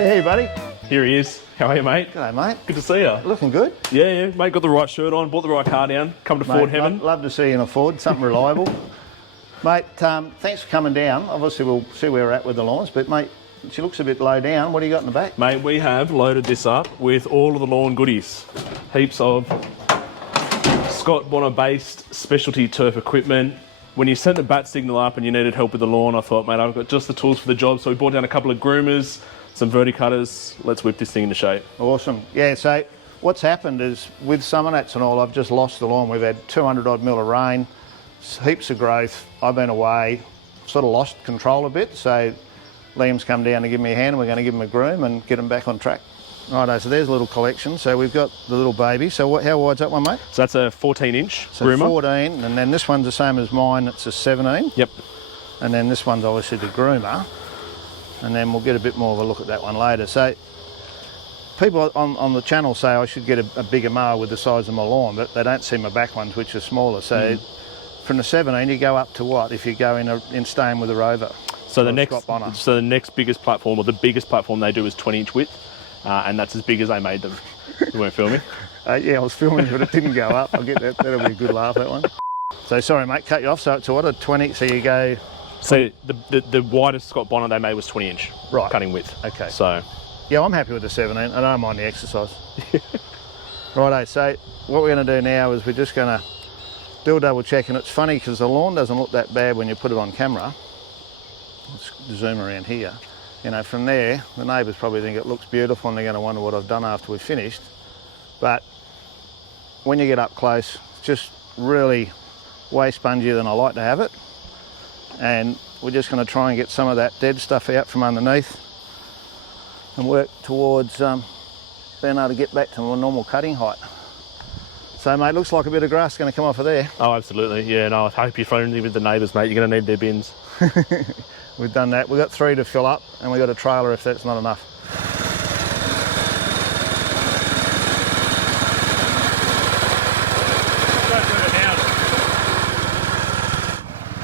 Hey, buddy. Here he is. How are you, mate? G'day, mate. Good to see you. Looking good. Yeah, mate. Got the right shirt on, bought the right car down, come to Ford Heaven. Love to see you in a Ford, something reliable. Mate, thanks for coming down. Obviously, we'll see where we're at with the lawns, but, mate, she looks a bit low down. What do you got in the back? Mate, we have loaded this up with all of the lawn goodies. Heaps of Scott Bonner-based specialty turf equipment. When you sent the bat signal up and you needed help with the lawn, I thought, mate, I've got just the tools for the job. So we bought down a couple of groomers, some verticutters. Let's whip this thing into shape. Awesome. Yeah, so what's happened is with summer nats and all, I've just lost the lawn. We've had 200 odd mil of rain, heaps of growth. I've been away, sort of lost control a bit. So Liam's come down to give me a hand and we're going to give him a groom and get him back on track. Righto, so there's a little collection. So we've got the little baby. So how wide's that one, mate? So that's a 14-inch so groomer. 14, and then this one's the same as mine, it's a 17. Yep. And then this one's obviously the groomer. And then we'll get a bit more of a look at that one later. So people on the channel say I should get a bigger mower with the size of my lawn, but they don't see my back ones, which are smaller. So from the 17, you go up to what if you go in staying with a Rover? So the next biggest platform, or the biggest platform they do, is 20-inch width, and that's as big as they made them. You weren't filming? Yeah, I was filming, but it didn't go up. I'll get that. That'll be a good laugh, that one. So sorry, mate, cut you off. So it's what, a 20? So you go. So the widest Scott Bonner they made was 20-inch cutting width. Okay. So yeah, I'm happy with the 17. I don't mind the exercise. Righto. So what we're going to do now is we're just going to do a double check, and it's funny because the lawn doesn't look that bad when you put it on camera. Let's zoom around here. You know, from there, the neighbours probably think it looks beautiful and they're going to wonder what I've done after we've finished. But when you get up close, it's just really way spongier than I like to have it. And we're just going to try and get some of that dead stuff out from underneath and work towards being able to get back to my normal cutting height. So, mate, looks like a bit of grass is going to come off of there. Oh, absolutely. Yeah, no, I hope you're friendly with the neighbours, mate. You're going to need their bins. We've done that. We've got 3 to fill up, and we've got a trailer if that's not enough.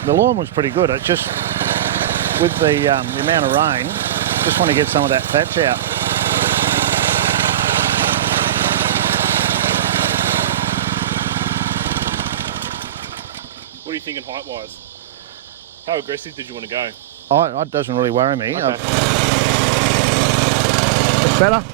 The lawn was pretty good. It's just, with the amount of rain, just want to get some of that thatch out. What are you thinking height-wise? How aggressive did you want to go? Oh, it doesn't really worry me. Okay. It's better.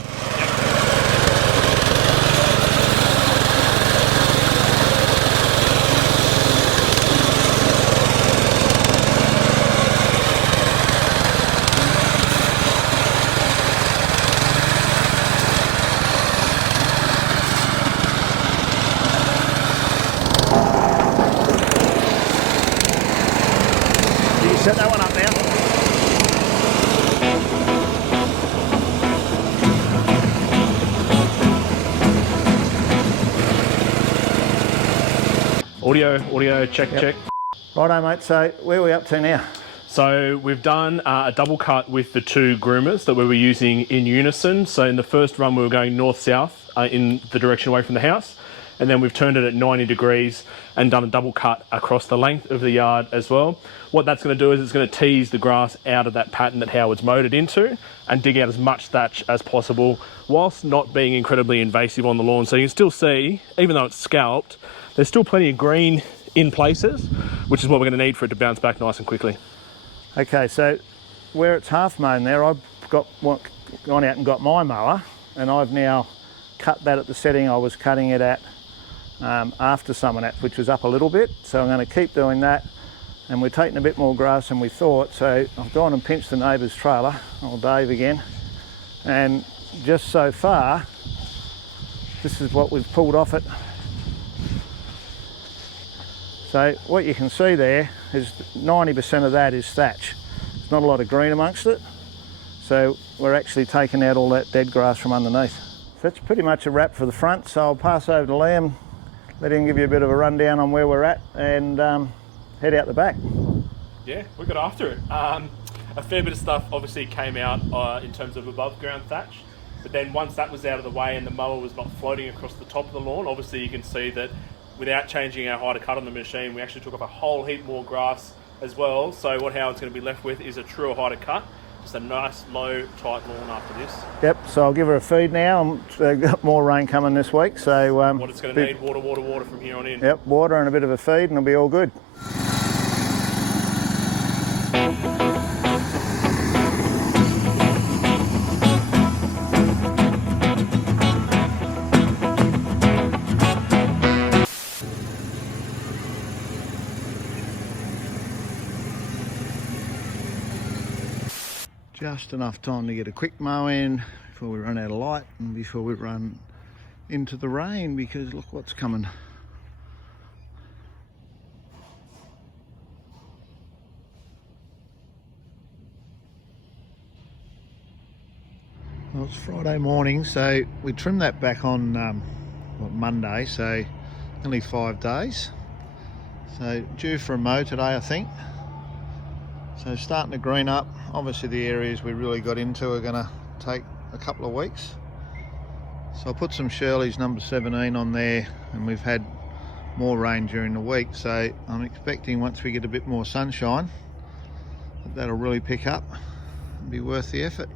Set that one up now. Audio, check. Righto, mate, so where are we up to now? So we've done a double cut with the 2 groomers that we were using in unison. So in the first run we were going north-south in the direction away from the house. And then we've turned it at 90 degrees and done a double cut across the length of the yard as well. What that's going to do is it's going to tease the grass out of that pattern that Howard's mowed it into and dig out as much thatch as possible whilst not being incredibly invasive on the lawn. So you can still see, even though it's scalped, there's still plenty of green in places, which is what we're going to need for it to bounce back nice and quickly. Okay, so where it's half mown there, I've gone out and got my mower, and I've now cut that at the setting I was cutting it at after summer nap, which was up a little bit. So I'm going to keep doing that, and we're taking a bit more grass than we thought. So I've gone and pinched the neighbour's trailer, old Dave again, and just so far, this is what we've pulled off it. So what you can see there is 90% of that is thatch. There's not a lot of green amongst it. So we're actually taking out all that dead grass from underneath. So that's pretty much a wrap for the front. So I'll pass over to Liam, let him give you a bit of a rundown on where we're at, and head out the back. Yeah, we got after it. A fair bit of stuff obviously came out in terms of above ground thatch, but then once that was out of the way and the mower was not floating across the top of the lawn, obviously you can see that without changing our height of cut on the machine, we actually took off a whole heap more grass as well. So what Howard's going to be left with is a truer height of cut, Just a nice, low, tight lawn after this. Yep, so I'll give her a feed now. Got more rain coming this week, so... What it's going to need, water, water, water from here on in. Yep, water and a bit of a feed and it'll be all good. Just enough time to get a quick mow in before we run out of light and before we run into the rain, because look what's coming. Well, it's Friday morning, so we trimmed that back on Monday, so only 5 days. So due for a mow today, I think. So starting to green up. Obviously the areas we really got into are going to take a couple of weeks. So I'll put some Shirley's number 17 on there, and we've had more rain during the week, so I'm expecting once we get a bit more sunshine that'll really pick up and be worth the effort.